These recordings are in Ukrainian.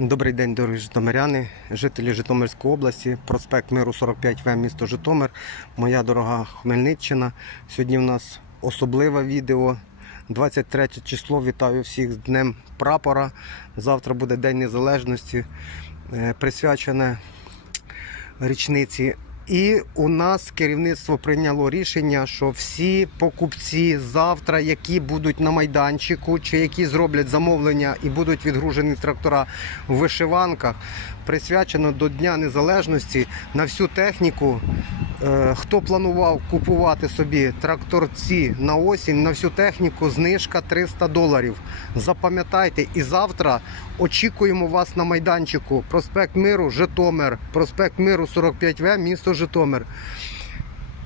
Добрий день, дорогі житомиряни, жителі Житомирської області, проспект Миру 45В, місто Житомир, моя дорога Хмельниччина. Сьогодні в нас особливе відео. 23 число. Вітаю всіх з Днем Прапора. Завтра буде День Незалежності, е, присвячене річниці. І у нас керівництво прийняло рішення, що всі покупці завтра, які будуть на майданчику, чи які зроблять замовлення і будуть відгружені трактора в вишиванках, присвячено до Дня Незалежності на всю техніку. Е, Хто планував купувати собі тракторці на осінь, на всю техніку знижка 300 доларів. Запам'ятайте, і завтра очікуємо вас на майданчику. Проспект Миру, Житомир, проспект Миру 45В, місто Житомир.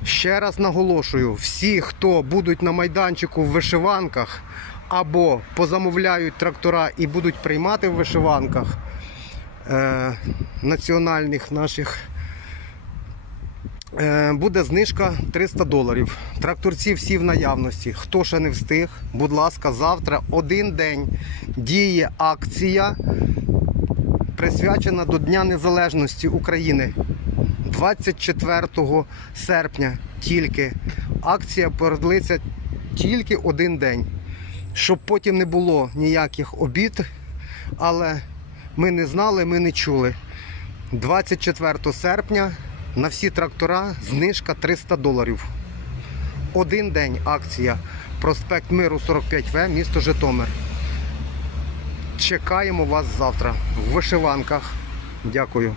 Ще раз наголошую: всі, хто будуть на майданчику в вишиванках або позамовляють трактора і будуть приймати в вишиванках е, національних наших. Е, Буде знижка 300 доларів. Тракторці всі в наявності. Хто ще не встиг, будь ласка, завтра один день діє акція, присвячена до Дня Незалежності України. 24 серпня тільки. Акція продлиться тільки один день. Щоб потім не було ніяких обід, але ми не знали, ми не чули. 24 серпня на всі трактора знижка 300 доларів. Один день акція. Проспект Миру 45В, місто Житомир. Чекаємо вас завтра в вишиванках. Дякую.